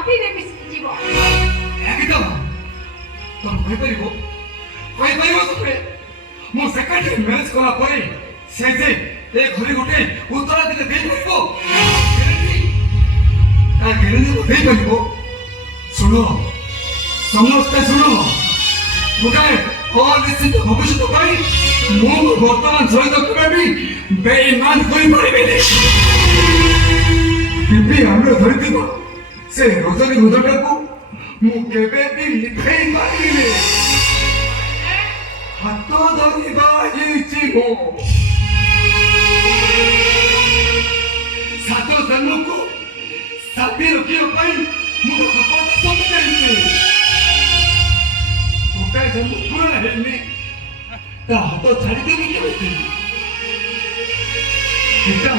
ମାଟିରେ ମିଶିଯିବ। একদম তুমি কইপারিব তুমি মু সেকেন্ডারি ম্যারেজ করা পরে সে যে এ ঘরে গোটে উত্তরাধিকার দেই পারিব গ্যারেন্টি দেই পারিব। শুণ সমস্তে শুণ গোটাଏ অনিশ্চিত ভবিষ্যৎ পাই ମୁଁ ବର୍ତ୍ତମାନ ସହିତ କେବେ ବି ବେଇମାନ କରିପାରିବିନି। କେବେ ଆମେ ଧରିଥିବା ସେ ରଜନୀ ଭୋଜଟାକୁ ମୁଁ କେବେ ବି ଲିଭେଇ ପାରିବିନି। ହାତ ଧରିବା ହେଇଛି ମୋ ସାତ ଜନ୍ମକୁ ସାଥି ରଖିବା ପାଇଁ ମୁଁ ଶପଥ କରିଯାଇଛି। ଗୋଟାଏ ଜନ୍ମ ପୂରଣ ହେଇନି ତା ହାତ ଛାଡ଼ିଦେବି କେମିତି? ଏଟା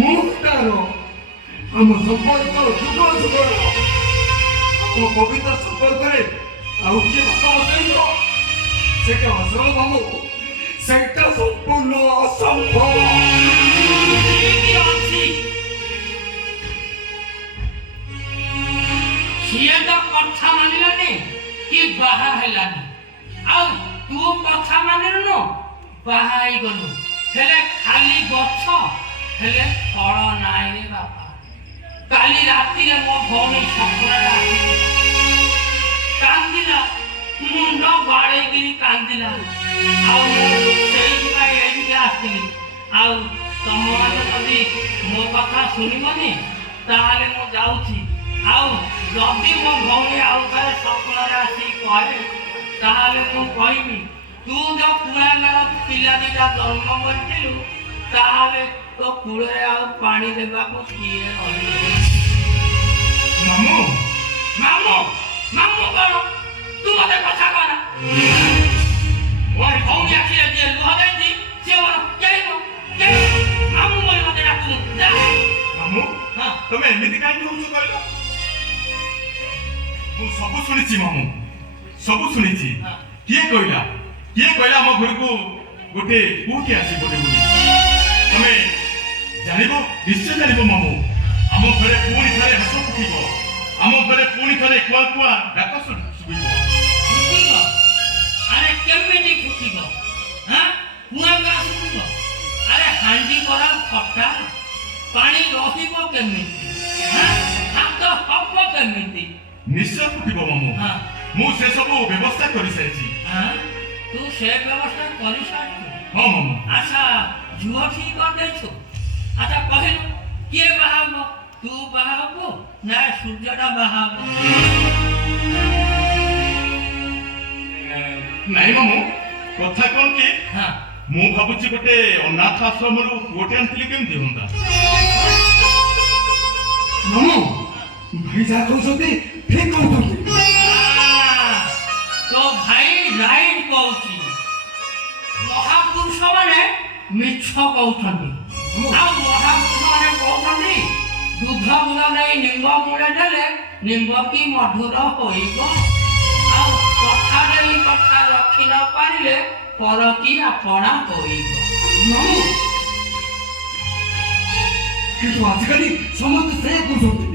ମୁଁ ତାର ଆମ ସମ୍ପର୍କ ଯୁଗ ଯୁଗର ଆମ ପବିତ୍ର ସମ୍ପର୍କରେ ଆଉ କିଏ ଭାତ ବସାଇବ? ସେଟା ଅସମ୍ଭବ, ସେଟା ସମ୍ପୂର୍ଣ୍ଣ ଅସମ୍ଭବ। ସିଏ ତ କଥା ମାନିଲାନି କି ବାହା ହେଲାନି, ଆଉ ତୁ କଥା ମାନିଲୁନୁ ବାହା ହେଇଗଲୁ। ହେଲେ ଖାଲି ଗଛ ହେଲେ ଫଳ ନାହିଁ ରେ ବାପା। କାଲି ରାତିରେ ମୋ ଭଉଣୀ ସପନାଟା କାନ୍ଦିଲା, ମୁଣ୍ଡ ବାଡ଼େଇକିରି କାନ୍ଦିଲା। ଆଉ ସେଇଥିପାଇଁ ଏଇଠିକି ଆସିଥିଲି। ଆଉ ତମମାନେ ଯଦି ମୋ କଥା ଶୁଣିବନି ତାହେଲେ ମୁଁ ଯାଉଛି। ଆଉ ଯଦି ମୋ ଭଉଣୀ ଆଉ ଥରେ ସପନରେ ଆସି କହେ ତାହେଲେ ମୁଁ କହିବି ତୁ ଯୋଉ ପୁରାଣର ପିଲା ଦିଟା ଜନ୍ମ କରିଥିଲୁ ତାହେଲେ ତୋ କୂଳରେ ଆଉ ପାଣି ଦେବାକୁ କିଏ ରହିବ? ମାମୁଁ ମାମୁଁ ମାମୁଁ କଣ? ତୁ ମତେ କଥା କହ ନା। ମୋର ଭଉଣୀ ଆଖିରେ ଯିଏ ଲୁହ ଦେଇଛି ସିଏ ମୋର କେହି ମାମୁଁ ବୋଲି ମତେ ଡାକୁନୁ। ମାମୁଁ ହଁ ତମେ ଏମିତି କାହିଁକି ହଉଛ କହିଲ? ମୁଁ ସବୁ ଶୁଣିଛି ମାମୁଁ, ସବୁ ଶୁଣିଛି। କିଏ କହିଲା ଆମ ଘରକୁ ଗୋଟେ ପୁଅଟି ଆସିବ ବୋଲି? ତମେ ଜାଣିବ, ନିଶ୍ଚୟ ଜାଣିବ ମାମୁଁ। ଆମ ଘରେ ପୁଣି ଥରେ ହସ ଫୁଟିବ, ଆମ ଘରେ ପୁଣି ଥରେ କୁଆ କୁଆ ଡାକ ଶୁଭିବ। ଫୁଟିବ? ଆରେ କେମିତି ଫୁଟିବ? କୁଆ କୁଆ ଶୁଭିବ? ଆରେ ହାଣ୍ଡି କରା ଫଟା, ପାଣି ରହିବ କେମିତି? ହାତ ହବ କେମିତି? ନିଶ୍ଚୟ ଫୁଟିବ ମାମୁଁ। ମୁଁ ସେ ସବୁ ବ୍ୟବସ୍ଥା କରିସାରିଛି। ତୁ ସେ ବ୍ୟବସ୍ଥା କରିସାରିଛୁ? ହଁ ମାମୁଁ। ଆଚ୍ଛା ଝୁଅ ଠିକ କରିଦେଇଛୁ? ଆଚ୍ଛା କହିଲୁ କିଏ ବାହା ହବ? ତୁ ବାହା ହବୁ ନା ସୂର୍ଯ୍ୟଟା ବାହା ହବ? ନାଇଁ ମାମୁଁ, କଥା କଣ କି ମୁଁ ଭାବୁଛି ଗୋଟେ ଅନାଥ ଆଶ୍ରମରୁ ପୁଅଟେ ଆଣିଥିଲି କେମିତି ହୁଅନ୍ତା? ମାମୁଁ ଭାଇ ଯାହା କହୁଛନ୍ତି ଠିକ କହୁଛନ୍ତି। ତୋ ଭାଇ ରାଇଟ୍ କହୁଛି। ମହାପୁରୁଷ ମାନେ ମିଛ କହୁଛନ୍ତି, ଆଉ ମହାପୁରୁଷ ମାନେ କହୁଛନ୍ତି ଦୁଧ ଗୁଣ ନେଇ ନିମ୍ବ ମୂଳେ ଦେଲେ ନିମ୍ବ କି ମଧୁର ହୋଇବ। ଆଉ କଥା ଦେଇ କଥା ରଖି ନ ପାରିଲେ ପର କି ଆପଣା ହୋଇବ। କିନ୍ତୁ ଆଜିକାଲି ସମସ୍ତେ ସେ କହୁଛନ୍ତି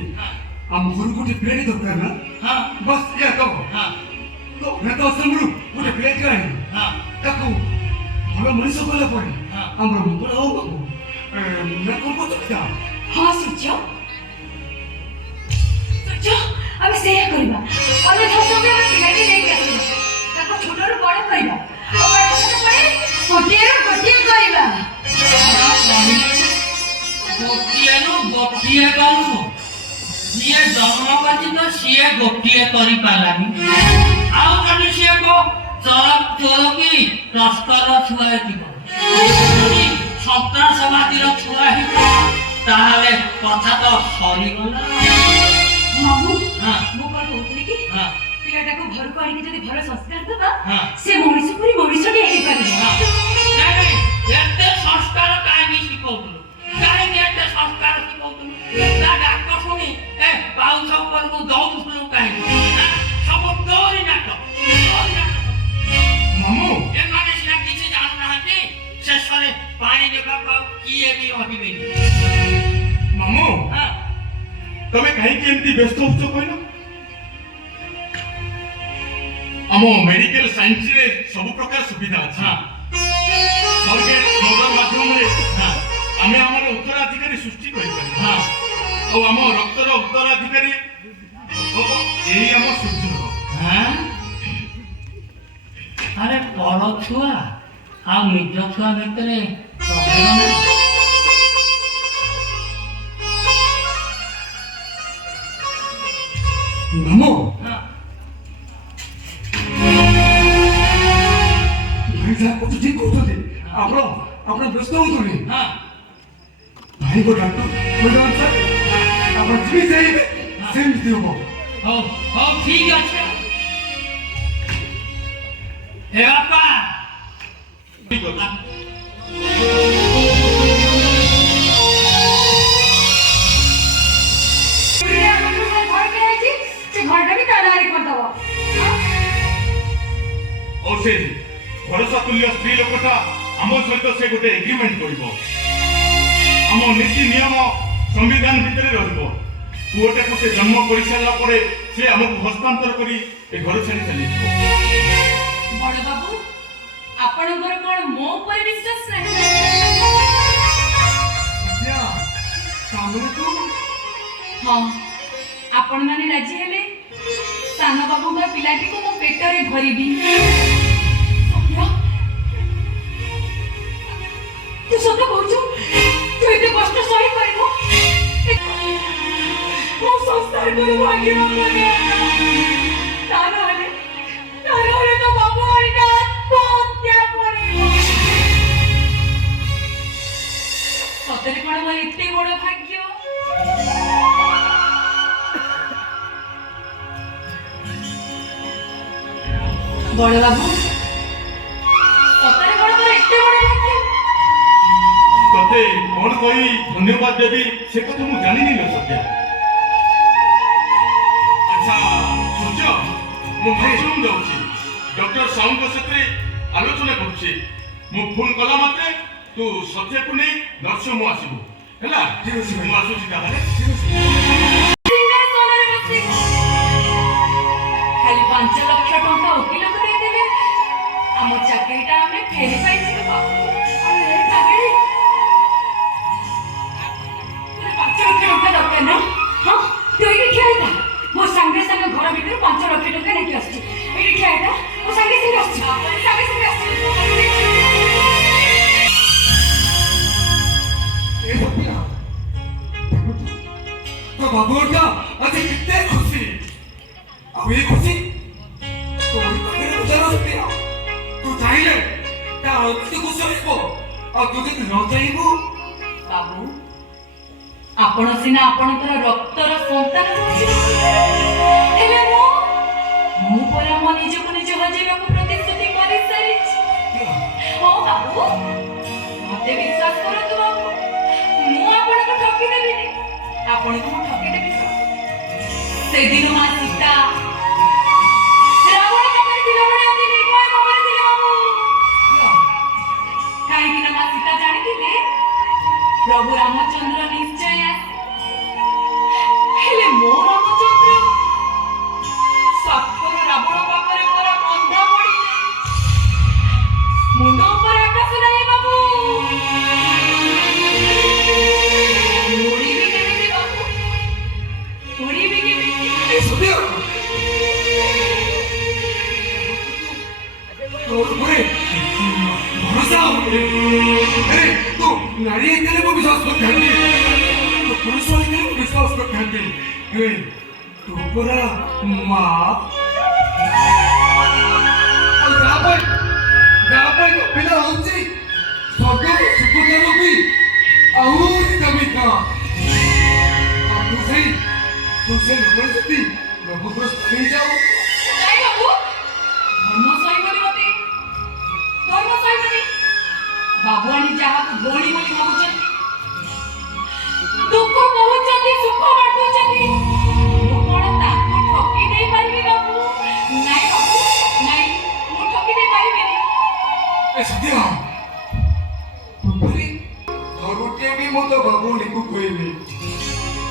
ଆମ ଘରକୁ ଗୋଟେ ପିଲାଟି ଦରକାର ନା? ବସ୍ ଏହା ତ ଅନାଥ ଆଶ୍ରମରୁ ଗୋଟେ ପିଲାଟି ଆଣିବୁ, ତାକୁ ଭଲ ମଣିଷ କଲା ପରେ ଆମର ମଙ୍ଗଳ ହବ ମାମୁଁ। ନା କଣ କହୁଛନ୍ତି? ହଁ ସୂର୍ଯ୍ୟ, ଆମେ ସେଇଆ କରିବା। ଅନାଥ ଆଶ୍ରମରେ ଆମେ ପିଲାଟି ନେଇକି ଆସିବା, ତାକୁ ଛୋଟରୁ ବଡ଼ କରିବା, ଆଉ ପାଠ ସାଠ ପଢ଼ାଇ ଗୋଟିଏରୁ ଗୋଟିଏ କରିବା। ଗୋଟିଏରୁ ଗୋଟିଏ କରୁ। ଯିଏ ଜନ୍ମ କରିଛି ତ ସିଏ ଗୋଟିଏ କରିପାରିଲାନି। ଆଉ ଯଦି ସିଏ ଚୋର କି ତସ୍କର ଛୁଆ ହେଇଥିବ, ସନ୍ତ୍ରାସବାଦୀର ଛୁଆ ହେଇଥିବ, ତାହେଲେ କଥା ତ ସରିଗଲା। ମାମୁଁ ମୁଁ କଣ କହୁଥିଲି କି ପିଲାଟାକୁ ଘରକୁ ଆଣିକି ଯଦି ଭଲ ସଂସ୍କାର ଦେବା ସେ ମଣିଷ ପରି ମଣିଷଟିଏ ହେଇପାରିବ। ନାଇଁ ଏତେ ସଂସ୍କାର କାହିଁକି ଶିଖଉଥିଲୁ? କାହିଁକି ଏତେ ସଂସ୍କାର ଶିଖଉଥିଲୁ? ତା ଡାକ ଶୁଣି ପାଉଛ ଉପରକୁ ଦଉଥିଲୁ କାହିଁକି? ସବୁ ତୋରି ନାଟ। ମାମୁଁ ଏମାନେ ସିନା କିଛି ଜାଣୁନାହାନ୍ତି, ଶେଷରେ ପାଣି ଦେବାକୁ ଆଉ କିଏ ବି ରହିବେନି। ମାମୁଁ ତମେ କାହିଁକି एमती व्यस्त होच कहल आम मेडिकल साइंस रे सब प्रकार सुविधा अछि हाँ सरकार नोडल माध्यम रे आमे हमर उत्तराधिकारी सृष्टि करि पारि हाँ और आम रक्तर उत्तराधिकारी यही आम सूर्य हाँ अरे बड़ छुआ आ निज छुआ भितरे प्रभेद नहीं नमो हाँ भाई साहब कुछ ठीक कहते ଆପଣ ବ୍ୟସ୍ତ ହୁଅନ୍ତୁନି हाँ ଭାଇଙ୍କ ଡାକ୍ତର କହିଲେ ସାର୍ ଆପଣ ଯିବେ ଚାହିଁବେ ସେମିତି ହବ हो हो ठीक আছে ए बापा ठीक अछि ପୁରୀରେ ଆମର ଯୋଉ ଘର କିଣା ହେଇଛି ସେ ଘରଟା ବି ତା ନାଁରେ କରିଦବ और से भरोसा तुल्य स्त्री लोकटा आम सहित से गोटे एग्रीमेंट करिब आम नीति नियम संविधान भितर रहिब पुओटा को से जन्म कर सारा परे से हमको हस्तांतर करी ए घर छाड़ी चली जिवो ବଡ଼ ବାବୁ ଆପଣଙ୍କର କଣ ମୋ ଉପରେ ବିଶ୍ୱାସ ନାହିଁ ସତ୍ୟା କାମରେ ତୁ ହଁ ଆପଣମାନେ ରାଜି ହେଲେ ସାନ ବାବୁଙ୍କ ପିଲାଟିକୁ ମୋ ପେଟରେ ଧରିବି ସତ୍ୟ ତୁ ସତ କହୁଛୁ ତୁ ଏତେ କଷ୍ଟ ସହି ପାରିବୁ ମୋ ସଂସାର କରି ଭାଗିବ ତା ନହେଲେ ତ ବାବୁ ହରିକା ଆତ୍ମହତ୍ୟା କରିବ ସତରେ କଣ ମୋର ଏତେ ବଡ଼ ଭାଗ୍ୟ ବଡ଼ ବାବୁ ସତରେ କଣ ମୋର ଏତେ ବଡ଼ ଭାଗ୍ୟ तते कौन कही धन्यवाद देवी से कथा मु जानि लो सत्या अच्छा सूर्य मु बाथरूम जाउची डॉक्टर साउंड को सते आलोचना करूची मु फोन कला मात्रे तू सत्या को नै नर्स मु आसीबो हैला ठीक अछि मु भाई आसुची ताहाले ठीक ଅଛି ସିଂହାସନରେ ବସିବ ଖାଲି 5 ଲକ୍ଷ ଟଙ୍କା ଓକିଲକୁ ଦେଇଦେଲେ ଆମ ଚାକିରିଟା ଆମେ ଫେରି ପାଇଯିବୁ ବାବୁ ଆରେ ଚାକିରି 5 ଲକ୍ଷ ଟଙ୍କା ଦରକାର ନା ହଁ ତୁ ଏଇଠି ଠିଆ ହେଇଥା ମୋ ସାଙ୍ଗେ ସାଙ୍ଗେ ଘର ଭିତରୁ 5 ଲକ୍ଷ ଟଙ୍କା ନେଇକି ଆସୁଛି ଏଇଠି ଠିଆ ହେଇଥା ମୋ ସାଙ୍ଗେ ସାଙ୍ଗେ ଆସୁଛି ସାଙ୍ଗେ ସାଙ୍ଗେ ଆସୁଛି ଏ ସତ୍ୟା ତ ବାବୁଟା ଆଜି କେତେ ଖୁସି ଆଉ ଏ ଖୁସି ତୋରି ପାଖରେ ବୁଝାର ସତ୍ୟା ତୁ ଚାହିଁଲେ ତା ଅତୀତକୁ ସରିବ ଆଉ ତୁ ଯଦି ନ ଚାହିଁବୁ ବାବୁ ଆପଣ ସିନା ଆପଣଙ୍କର ରକ୍ତର ସନ୍ତାନ ହେଲେ ମୁଁ ପରା ମୋ ନିଜକୁ ନିଜ ହଜେଇବାକୁ ପ୍ରତିଶ୍ରୁତି କରିସାରିଛି ହଁ ବାବୁ ମତେ ବିଶ୍ୱାସ କରନ୍ତୁ ବାବୁ ମୁଁ ଆପଣଙ୍କୁ ଠକିଦେବିନି ଆପଣଙ୍କୁ ମୁଁ ଠକିଦେବି ସେଦିନ ମା ସୀତା ରାବଣ ପାଖରେ ଥିଲା ବେଳେ ଅତି ନିର୍ଭୟ ଭାବରେ ଥିଲେ ବାବୁ କାହିଁକି ନା ମା ସୀତା ଜାଣିଥିଲେ ପ୍ରଭୁ ରାମଚନ୍ଦ୍ର ନିଶ୍ଚୟ ଆସିବେ ହେଲେ ମୋ ରାମଚନ୍ଦ୍ର ସ୍ୱାର୍ଥର ରାବଣ ପାଖରେ ମୋର ବନ୍ଧା ପଡ଼ିଲେ ମୁଣ୍ଡ ଉପରେ ଆକାଶ ନାହିଁ ବାବୁ ଉଡ଼ିବି କେମିତି ବାବୁ ଉଡ଼ିବି କେମିତି ଏ ସତ୍ୟା তোর উপরে ভরসা আরে তো নারী ହେଇଥିଲେ ମୁଁ ବିଶ୍ୱାସ କରିଥାନ୍ତି ତ ପୁରୁଷ ହେଇଥିଲେ ମୁଁ ବିଶ୍ୱାସ କରିଥାନ୍ତି ଏ ତୁ ପରା ମା ଆଉ ଯାହା ପାଇଁ ତ ପିଲା ହଉଛି ସ୍ୱର୍ଗର ସୁଖଠାରୁ ବି ଆହୁରି ଦାମିକା ଆଉ ତୁ ସେଇ ଲୋକର ଯଦି ବ୍ରହ୍ମଗ୍ରସ୍ତ ହେଇଯାଉ ନାଇଁ ବାବୁ ଧର୍ମ ସହିବନି ମତେ ଧର୍ମ ସହିବନି ବାବୁଆଣୀ ଯାହାକୁ ଭଉଣୀ ବୋଲି ଭାବୁଛନ୍ତି ଦୁଃଖ କହୁଛନ୍ତି ସୁଖ ବାଣ୍ଟୁଛନ୍ତି ମୁଁ କଣ ତାଙ୍କୁ ଠକି ଦେଇ ପାରିବି ବାବୁ ନାଇଁ ବାବୁ ନାଇଁ ମୁଁ ଠକି ଦେଇ ପାରିବିନି ଏ ସତ୍ୟା ପୁରୀ ଥରୁଟିଏ ବି ମୁଁ ତ ବାବୁଣିକୁ କହିବି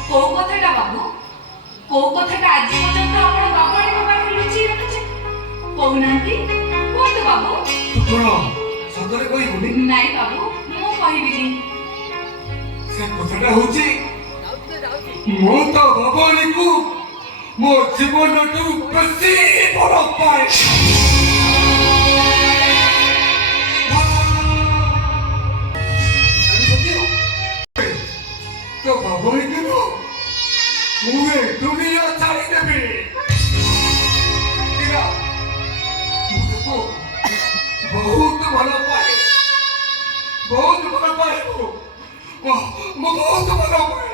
କୋଉ କଥାଟା ବାବୁ କୋଉ କଥାଟା ଆଜି ପର୍ଯ୍ୟନ୍ତ ଆପଣ ବାବୁରାଣୀଙ୍କ ପାଖରେ ଲୁଚେଇ ରଖିଛେ କହୁନାହାନ୍ତି କୁହନ୍ତୁ ବାବୁ। ତୁ କଣ ସତରେ କହିବୁନି? ନାଇଁ ବାବୁ ମୁଁ କହିବିନି। ସେ କଥାଟା ହଉଛି ମୁଁ ତ ଭବାନୀକୁ ମୋ ଜୀବନଠୁ ବେଶୀ ଭଲ ପାଏ। तो भवानी के लो मुझे दुनिया छाड़ी देबे। तेरा मुझे को बहुत भला पाए वो बहुत भला पाए।